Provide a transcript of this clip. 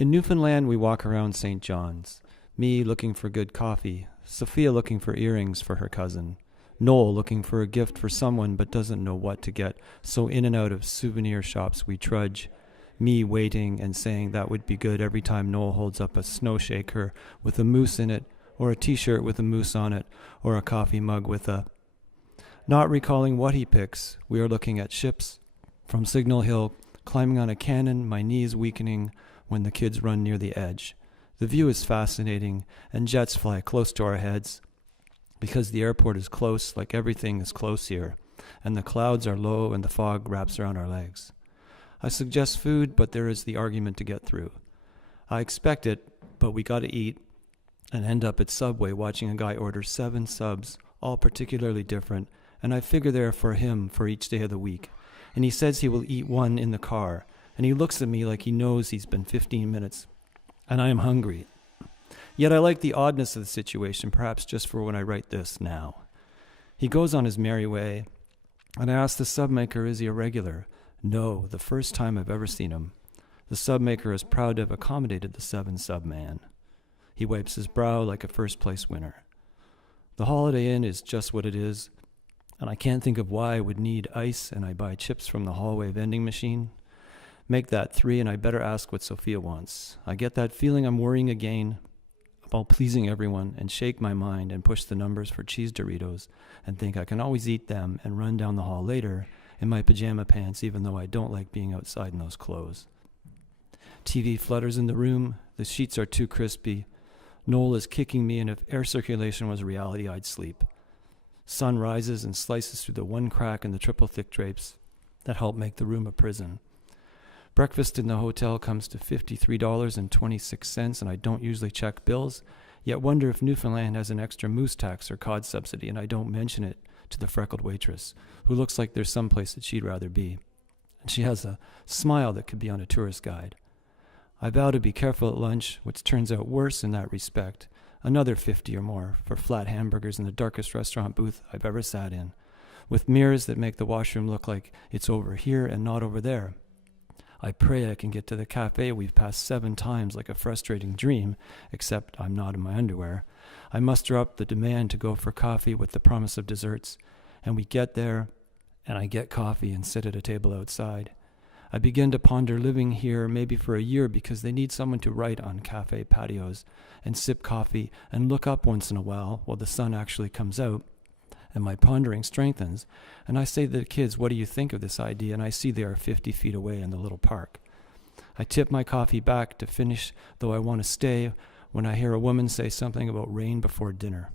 In Newfoundland, we walk around St. John's. Me looking for good coffee, Sophia looking for earrings for her cousin, Noel looking for a gift for someone but doesn't know what to get, so in and out of souvenir shops we trudge, me waiting and saying that would be good every time Noel holds up a snow shaker with a moose in it, or a t-shirt with a moose on it, or a coffee mug with a... Not recalling what he picks, we are looking at ships from Signal Hill, climbing on a cannon, my knees weakening when the kids run near the edge. The view is fascinating, and jets fly close to our heads, because the airport is close, like everything is close here, and the clouds are low and the fog wraps around our legs. I suggest food, but there is the argument to get through. I expect it, but we gotta eat, and end up at Subway watching a guy order 7 subs, all particularly different, and I figure they're for him for each day of the week. And he says he will eat one in the car, and he looks at me like he knows he's been 15 minutes, and I am hungry. Yet I like the oddness of the situation, perhaps just for when I write this now. He goes on his merry way, and I ask the submaker, is he a regular? No, the first time I've ever seen him. The submaker is proud to have accommodated the 7 sub man. He wipes his brow like a first-place winner. The Holiday Inn is just what it is, and I can't think of why I would need ice, and I buy chips from the hallway vending machine. Make that 3, and I better ask what Sophia wants. I get that feeling I'm worrying again about pleasing everyone, and shake my mind and push the numbers for cheese Doritos and think I can always eat them and run down the hall later in my pajama pants, even though I don't like being outside in those clothes. TV flutters in the room. The sheets are too crispy. Noel is kicking me, and if air circulation was reality, I'd sleep. Sun rises and slices through the one crack in the triple thick drapes that help make the room a prison. Breakfast in the hotel comes to $53.26, and I don't usually check bills, yet wonder if Newfoundland has an extra moose tax or cod subsidy, and I don't mention it to the freckled waitress, who looks like there's some place that she'd rather be. And she has a smile that could be on a tourist guide. I vow to be careful at lunch, which turns out worse in that respect. Another 50 or more for flat hamburgers in the darkest restaurant booth I've ever sat in, with mirrors that make the washroom look like it's over here and not over there. I pray I can get to the cafe we've passed 7 times like a frustrating dream, except I'm not in my underwear. I muster up the demand to go for coffee with the promise of desserts, and we get there, and I get coffee and sit at a table outside. I begin to ponder living here maybe for a year because they need someone to write on cafe patios and sip coffee and look up once in a while the sun actually comes out, and my pondering strengthens, and I say to the kids, what do you think of this idea? And I see they are 50 feet away in the little park. I tip my coffee back to finish, though I want to stay, when I hear a woman say something about rain before dinner.